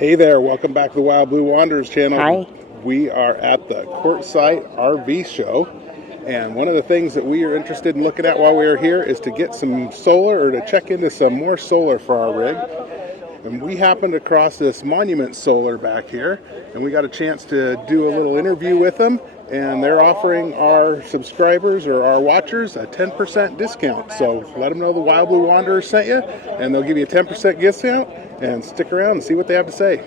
Hey there, welcome back to the Wild Blue Wanderers channel. Hi. We are at the Quartzsite RV Show, and one of the things that we are interested in looking at while we are here is to get some solar, or to check into some more solar for our rig. And we happened across this Monument Solar back here, and we got a chance to do a little interview with them, and they're offering our subscribers or our watchers a 10% discount. So let them know the Wild Blue Wanderers sent you, and they'll give you a 10% discount. And stick around and see what they have to say.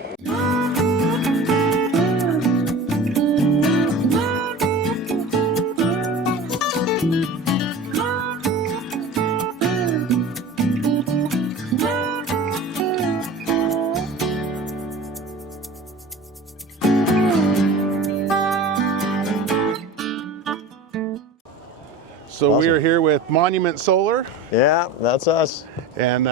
So awesome. We are here with Monument Solar. Yeah, that's us. And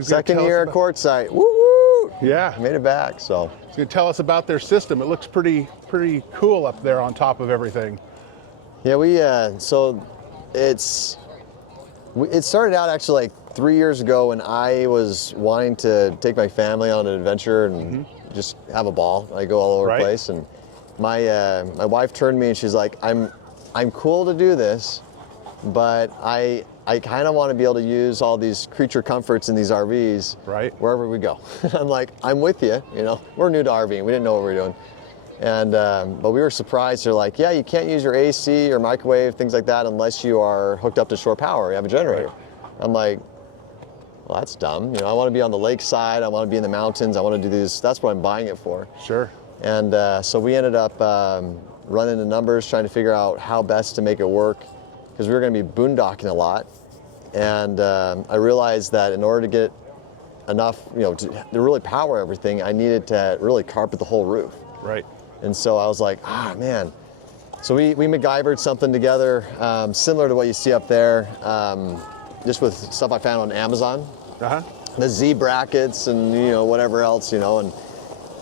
second year at Quartzsite. Woo! Yeah, made it back. So he's going to tell us about their system. It looks pretty cool up there on top of everything. Yeah, so it started out actually like 3 years ago when I was wanting to take my family on an adventure and just have a ball. I go all over the place, and my wife turned to me and she's like, "I'm cool to do this, but I kind of want to be able to use all these creature comforts in these RVs wherever we go." I'm like, "I'm with you. You know, we're new to RVing. We didn't know what we were doing." And but we were surprised. They're like, "Yeah, you can't use your AC or microwave, things like that, unless you are hooked up to shore power. You have a generator." I'm like, "Well, that's dumb. You know, I want to be on the lakeside. I want to be in the mountains. I want to do these. That's what I'm buying it for." Sure. And so we ended up running the numbers, trying to figure out how best to make it work, because we were going to be boondocking a lot. And I realized that in order to get enough, you know, to really power everything, I needed to really carpet the whole roof. Right. And so I was like, man. So we MacGyvered something together, similar to what you see up there, just with stuff I found on Amazon. The Z brackets and, you know, whatever else, you know,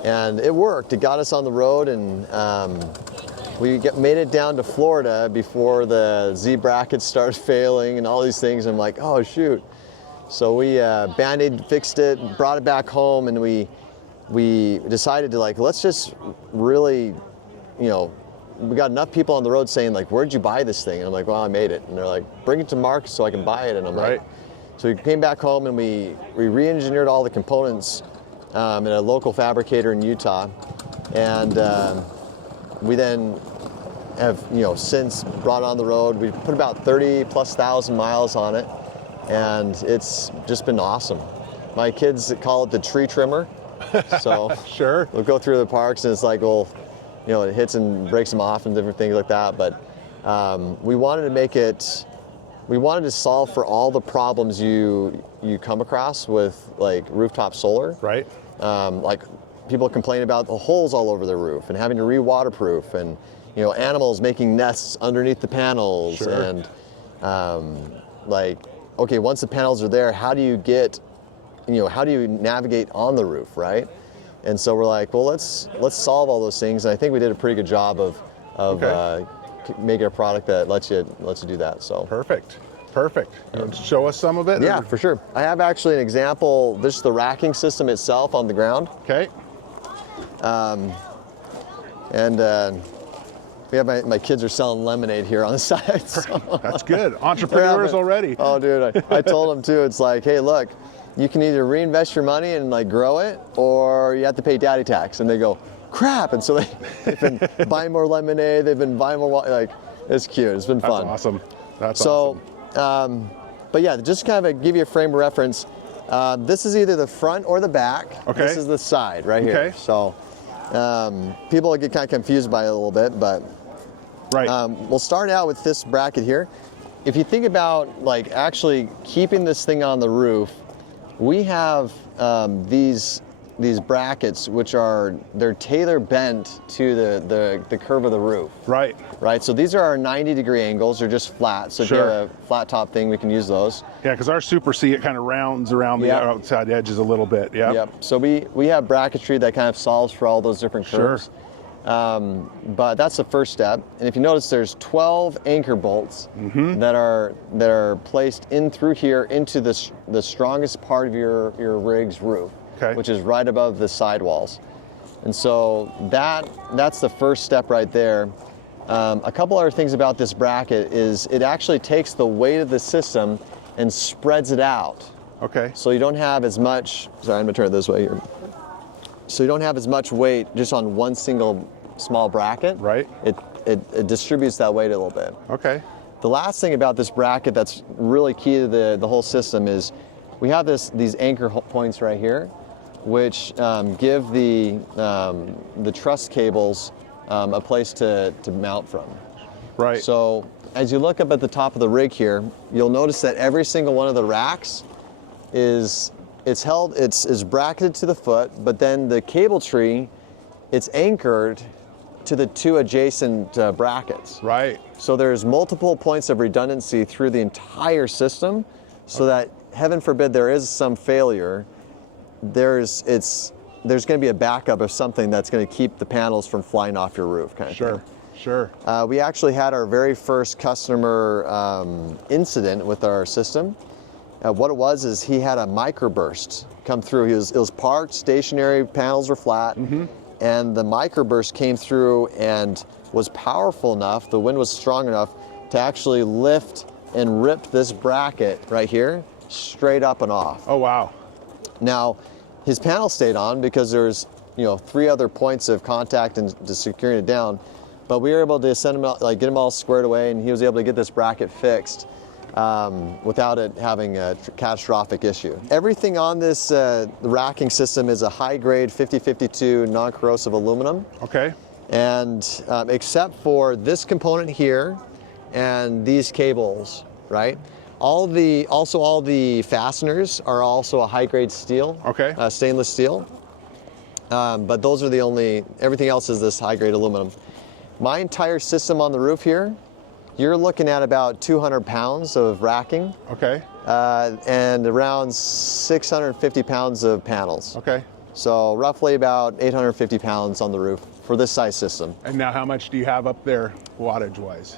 and it worked. It got us on the road, and we made it down to Florida before the Z brackets started failing and all these things. I'm like, oh shoot. So we Band-Aid fixed it, brought it back home, and we decided to, like, let's just really, you know, we got enough people on the road saying, like, "Where'd you buy this thing?" And I'm like, "Well, I made it." And they're like, "Bring it to Mark so I can buy it." And I'm like, so we came back home and we re-engineered all the components in a local fabricator in Utah, and we then have, you know, since brought it on the road. We put about 30,000+ miles on it, and it's just been awesome. My kids call it the tree trimmer. So sure, we'll go through the parks and it's like, well, you know, it hits and breaks them off and different things like that. But we wanted to make it, we wanted to solve for all the problems you come across with, like, rooftop solar. Right. Like, people complain about the holes all over their roof and having to re-waterproof, and, you know, animals making nests underneath the panels. Sure. And like, okay, once the panels are there, how do you get, you know, how do you navigate on the roof, right? And so we're like, well, let's solve all those things. And I think we did a pretty good job of making a product that lets you do that. So perfect. You want to show us some of it? Yeah, for sure. I have actually an example. This is the racking system itself on the ground. Okay. We have my kids are selling lemonade here on the side. So. That's good. Entrepreneurs already. Oh, dude, I told them too. It's like, hey, look, you can either reinvest your money and, like, grow it, or you have to pay daddy tax. And they go, crap. And so they've been buying more lemonade. They've been buying more, like, it's cute. It's been fun. That's awesome. That's awesome. But yeah, just kind of give you a frame of reference. This is either the front or the back. Okay. This is the side right here. Okay. So people get kind of confused by it a little bit, but we'll start out with this bracket here. If you think about, like, actually keeping this thing on the roof, we have these brackets, which they're tailor bent to the curve of the roof. Right. So these are our 90-degree angles. They're just flat. So if you have a flat top thing, we can use those. Yeah, because our Super C, it kind of rounds around the outside edges a little bit. Yep. So we have bracketry that kind of solves for all those different curves. But that's the first step. And if you notice, there's 12 anchor bolts that are placed in through here into the strongest part of your rig's roof. which is right above the sidewalls. And so that's the first step right there. A couple other things about this bracket is it actually takes the weight of the system and spreads it out. Okay. So you don't have as much, sorry, I'm gonna turn it this way here. So you don't have as much weight just on one single small bracket. Right. It distributes that weight a little bit. Okay. The last thing about this bracket that's really key to the whole system is we have these anchor points right here, which give the truss cables a place to mount from. Right. So as you look up at the top of the rig here, you'll notice that every single one of the racks is bracketed to the foot, but then the cable tree, it's anchored to the two adjacent brackets. Right. So there's multiple points of redundancy through the entire system, so that heaven forbid there is some failure, there's going to be a backup of something that's going to keep the panels from flying off your roof, kind of thing. Sure. We actually had our very first customer incident with our system. What it was is he had a microburst come through. It was parked, stationary, panels were flat, and the microburst came through and was powerful enough, the wind was strong enough to actually lift and rip this bracket right here straight up and off. Oh, wow. Now, his panel stayed on because there's 3 other points of contact and to securing it down, but we were able to send him out, get him all squared away, and he was able to get this bracket fixed without it having a catastrophic issue. Everything on this racking system is a high-grade 5052 non-corrosive aluminum. Okay. And except for this component here and these cables, right? All the fasteners are also a high-grade steel. Okay. Stainless steel. But those are the only, everything else is this high-grade aluminum. My entire system on the roof here, you're looking at about 200 pounds of racking. Okay. And around 650 pounds of panels. Okay. So roughly about 850 pounds on the roof for this size system. And now how much do you have up there wattage-wise?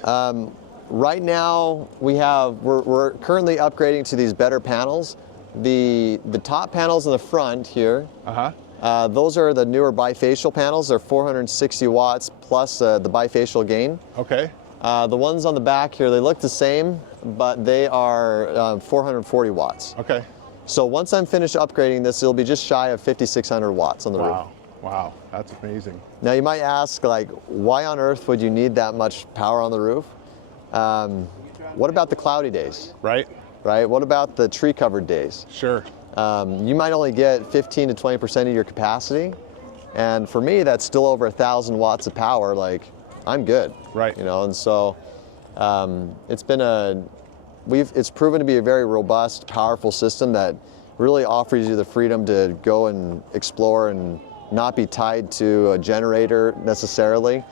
Right now we're currently upgrading to these better panels. The top panels in the front here, those are the newer bifacial panels. They're 460 watts plus the bifacial gain. Okay. The ones on the back here, they look the same, but they are 440 watts. Okay. So once I'm finished upgrading this, it'll be just shy of 5,600 watts on the roof. Wow, that's amazing. Now you might ask, why on earth would you need that much power on the roof? What about the cloudy days? Right. What about the tree-covered days? Sure. You might only get 15 to 20% of your capacity, and for me, that's still over 1,000 watts of power. I'm good. Right. And so it's proven to be a very robust, powerful system that really offers you the freedom to go and explore and not be tied to a generator necessarily,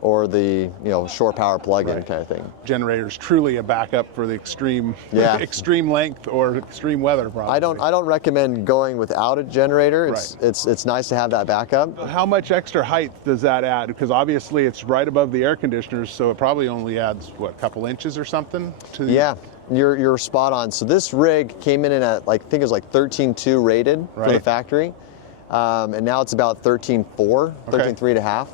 or the shore power plug-in kind of thing. Generator's truly a backup for the extreme length or extreme weather probably. I don't recommend going without a generator. It's nice to have that backup. How much extra height does that add? Because obviously it's right above the air conditioners, so it probably only adds what, a couple inches or something to the... Yeah, you're spot on. So this rig came in at I think it was 13.2 rated for the factory. And now it's about 13.4, 13.3 and a half.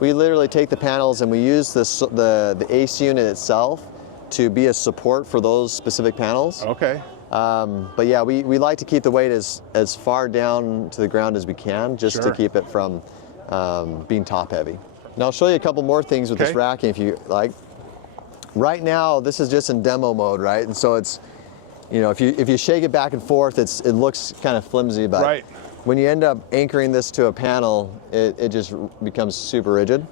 We literally take the panels and we use the AC unit itself to be a support for those specific panels. Okay. But yeah, we like to keep the weight as far down to the ground as we can, just to keep it from being top heavy. Now I'll show you a couple more things with this racking if you like. Right now, this is just in demo mode, right? And so it's, if you shake it back and forth, it looks kind of flimsy, but when you end up anchoring this to a panel, it just becomes super rigid.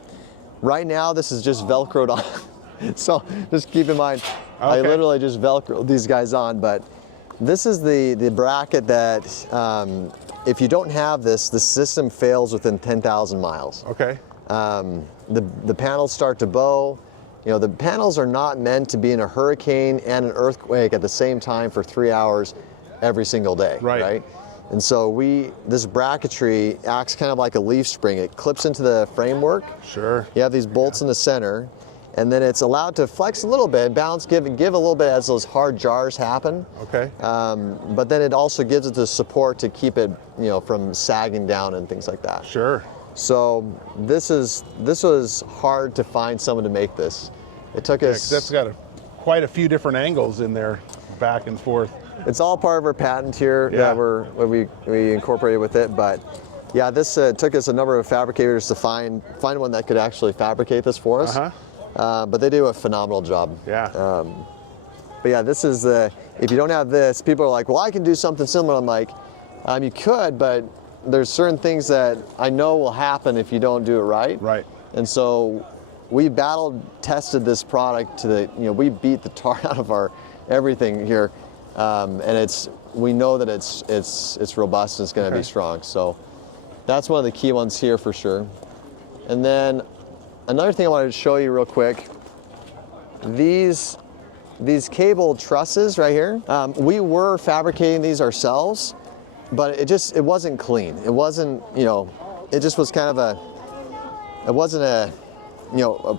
Right now, this is just Velcroed on. So just keep in mind, I literally just Velcro these guys on, but this is the bracket that, if you don't have this, the system fails within 10,000 miles. Okay. The panels start to bow. The panels are not meant to be in a hurricane and an earthquake at the same time for 3 hours every single day, right? And so this bracketry acts kind of like a leaf spring. It clips into the framework. Sure. You have these bolts in the center, and then it's allowed to flex a little bit, bounce, give a little bit as those hard jars happen. Okay. But then it also gives it the support to keep it, from sagging down and things like that. Sure. So this was hard to find someone to make this. It took us. That's got quite a few different angles in there, back and forth. It's all part of our patent here that we incorporated with it, but yeah, this took us a number of fabricators to find one that could actually fabricate this for us. But they do a phenomenal job. Yeah. But yeah, this is if you don't have this, people are like, well, I can do something similar. I'm like, you could, but there's certain things that I know will happen if you don't do it right. Right. And so we tested this product to we beat the tar out of our everything here. And we know that it's robust and it's going to be strong. So that's one of the key ones here for sure. And then another thing I wanted to show you real quick, these cable trusses right here, we were fabricating these ourselves, but it wasn't clean. It wasn't, it just was kind of it wasn't a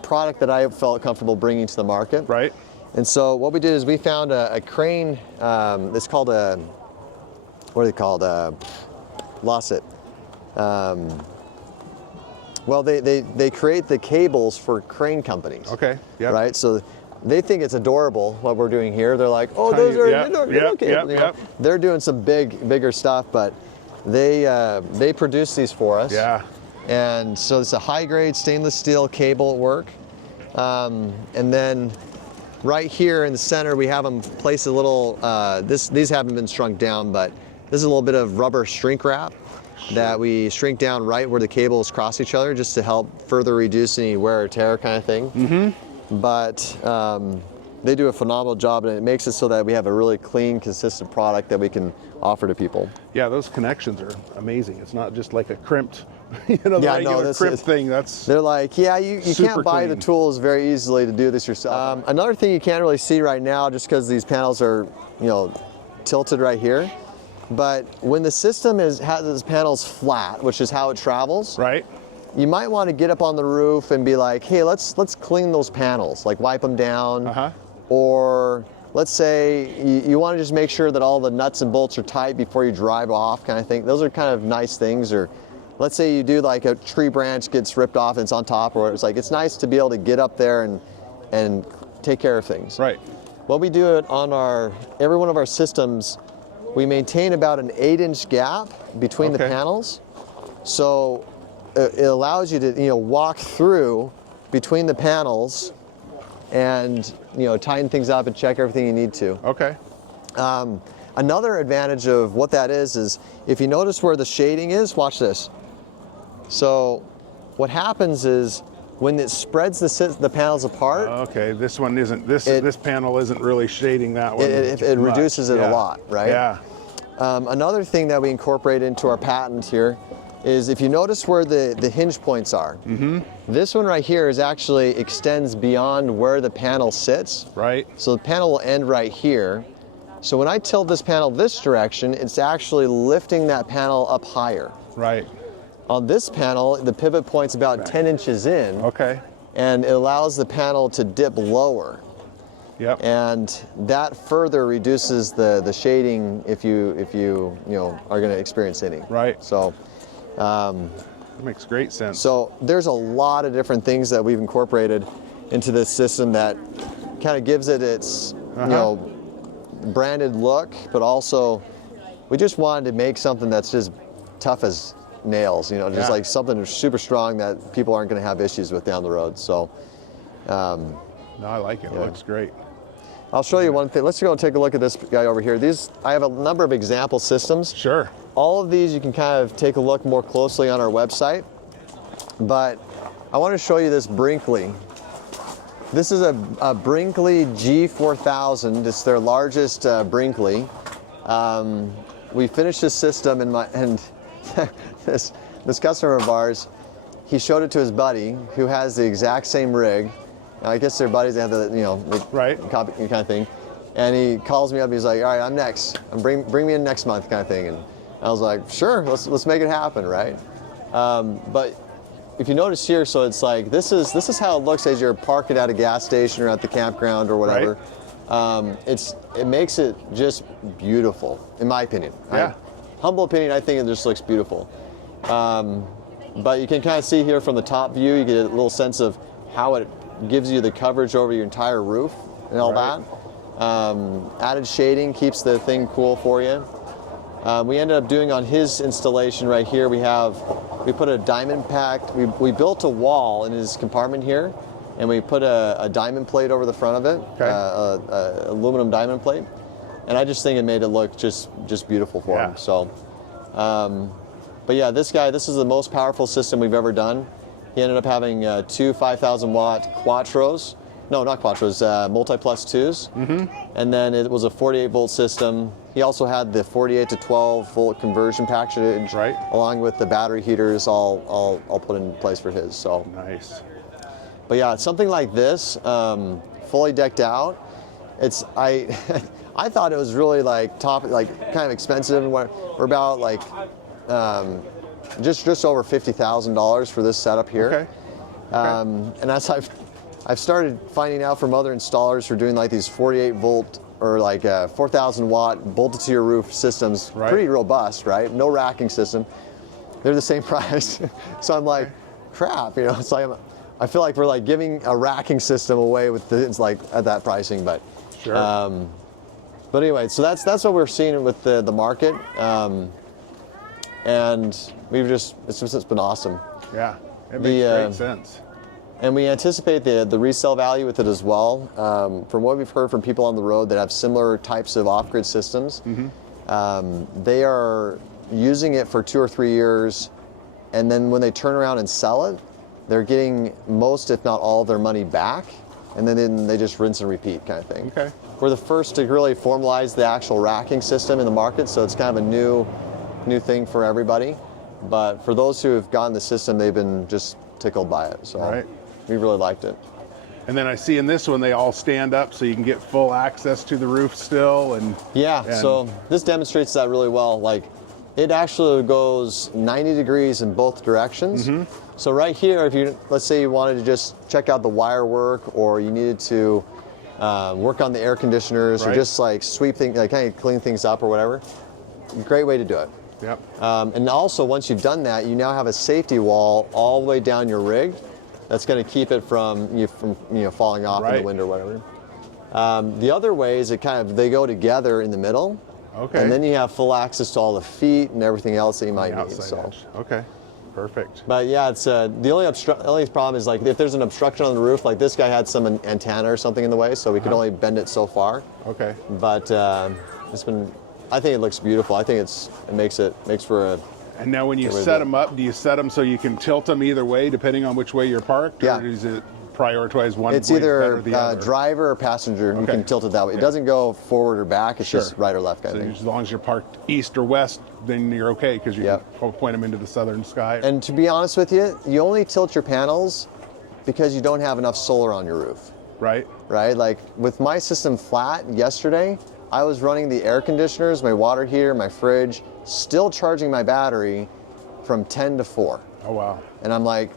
product that I felt comfortable bringing to the market. Right. And so what we did is we found a crane, it's called what are they called? Lost it. Well, they create the cables for crane companies. Okay. Yeah. Right. So they think it's adorable what we're doing here. They're like, oh, Tiny, those are yeah, okay. They're doing some bigger stuff, but they produce these for us. Yeah. And so it's a high-grade stainless steel cable at work, and then right here in the center we have them place a little. These haven't been shrunk down, but this is a little bit of rubber shrink wrap that we shrink down right where the cables cross each other, just to help further reduce any wear or tear kind of thing. Mm-hmm. But they do a phenomenal job, and it makes it so that we have a really clean, consistent product that we can offer to people. Yeah, those connections are amazing. It's not just like a crimped, regular crimped thing. They're like, yeah, you can't buy the tools very easily to do this yourself. Another thing you can't really see right now, just because these panels are, tilted right here. But when the system has its panels flat, which is how it travels, right? You might want to get up on the roof and be like, hey, let's clean those panels, like wipe them down, or let's say you want to just make sure that all the nuts and bolts are tight before you drive off, kind of thing. Those are kind of nice things. Or let's say you do like a tree branch gets ripped off and it's on top, or it's nice to be able to get up there and take care of things. Right. What we do it on every one of our systems, we maintain about an 8-inch gap between the panels. So it allows you to walk through between the panels and tighten things up and check everything you need to. Okay. Another advantage of what that is if you notice where the shading is, watch this. So what happens is when it spreads the panels apart. Okay, this one isn't. This panel isn't really shading that one. It reduces it a lot, right? Yeah. Another thing that we incorporate into our patent here is if you notice where the hinge points are. Mm-hmm. This one right here actually extends beyond where the panel sits. Right. So the panel will end right here. So when I tilt this panel this direction, it's actually lifting that panel up higher. Right. On this panel, the pivot point's about 10 inches in. Okay. And it allows the panel to dip lower. Yep. And that further reduces the shading if you are going to experience any. Right. So that makes great sense. So there's a lot of different things that we've incorporated into this system that kind of gives it its branded look, but also we just wanted to make something that's just tough as nails, just like something super strong that people aren't going to have issues with down the road. So no, I like it. It looks great. I'll show you one thing. Let's go and take a look at this guy over here. I have a number of example systems. Sure. All of these you can kind of take a look more closely on our website, but I want to show you this Brinkley. This is a Brinkley G4000. It's their largest Brinkley. We finished this system and this customer of ours, he showed it to his buddy who has the exact same rig. I guess they're buddies, they have the right copy kind of thing. And he calls me up, he's like, all right, I'm next. Bring me in next month kind of thing. And I was like, sure, let's make it happen, right? But if you notice here, so it's like this is how it looks as you're parking at a gas station or at the campground or whatever. Right. It makes it just beautiful, in my opinion. Yeah. Humble opinion, I think it just looks beautiful. But you can kind of see here from the top view, you get a little sense of how it gives you the coverage over your entire roof and all that. Added shading keeps the thing cool for you. We ended up doing on his installation right here, we put a diamond packed, we built a wall in his compartment here, and we put a diamond plate over the front of it, aluminum diamond plate. And I just think it made it look just beautiful for him. So, but yeah, this is the most powerful system we've ever done. He ended up having two 5,000 watt Quattros. No, not Quattros, multi-plus 2s. And then it was a 48 volt system. He also had the 48 to 12 volt conversion package, along with the battery heaters all put in place for his. So nice. But yeah, something like this, fully decked out. I thought it was really like kind of expensive, and we're about like just over $50,000 for this setup here. And as I've started finding out from other installers who are doing like these 48 volt or like 4,000 watt bolted to your roof systems, pretty robust, right? No racking system. They're the same price. So I'm like, crap, you know. It's like I feel like we're like giving a racking system away with it's like at that pricing, but sure. But anyway, so that's what we're seeing with the market, and it's been awesome. Yeah, it makes great sense. And we anticipate the resale value with it as well. From what we've heard from people on the road that have similar types of off-grid systems, they are using it for 2 or 3 years, and then when they turn around and sell it, they're getting most, if not all, of their money back, and then they just rinse and repeat kind of thing. Okay. We're the first to really formalize the actual racking system in the market, so it's kind of a new thing for everybody. But for those who have gotten the system, they've been just tickled by it. So we really liked it. And then I see in this one they all stand up, so you can get full access to the roof still. And so this demonstrates that really well. Like, it actually goes 90 degrees in both directions. So right here, if let's say you wanted to just check out the wire work, or you needed to work on the air conditioners, or just like sweep things, like kind of clean things up or whatever, great way to do it. And also, once you've done that, you now have a safety wall all the way down your rig that's going to keep it from falling off in the wind or whatever. The other way is they go together in the middle. And then you have full access to all the feet and everything else that you might need. So. Perfect. But yeah, it's the only problem is like if there's an obstruction on the roof, like this guy had some antenna or something in the way, so we could only bend it so far. But I think it looks beautiful. I think it makes for a. And now when you set them up, do you set them so you can tilt them either way depending on which way you're parked? Or is it prioritize one? It's either driver or passenger. You can tilt it that way. It doesn't go forward or back. It's just right or left kind of thing. As long as you're parked east or west, then you're okay, because you can point them into the southern sky. And to be honest with you, you only tilt your panels because you don't have enough solar on your roof. Right. Like with my system flat yesterday, I was running the air conditioners, my water heater, my fridge, still charging my battery from 10 to 4. Oh wow. And I'm like,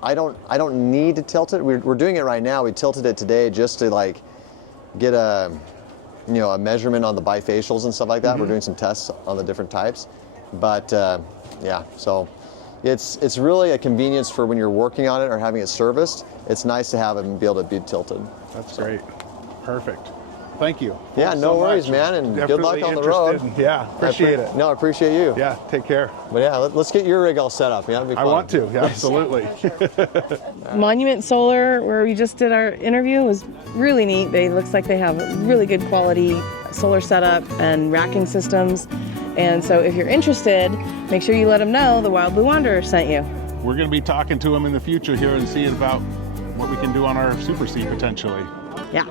I don't need to tilt it. We're doing it right now. We tilted it today just to like get a measurement on the bifacials and stuff like that. We're doing some tests on the different types, but so it's really a convenience for when you're working on it or having it serviced. It's nice to have it and be able to be tilted. That's great. Perfect. Thank you. Yeah, no worries, man, and good luck on the road. Yeah, appreciate it. No, I appreciate you. Yeah, take care. But yeah, let's get your rig all set up. Yeah, that'd be fun. I want to. Yeah, absolutely. Monument Solar, where we just did our interview, was really neat. Looks like they have really good quality solar setup and racking systems. And so if you're interested, make sure you let them know the Wild Blue Wanderer sent you. We're going to be talking to them in the future here and seeing about what we can do on our Super C potentially. Yeah.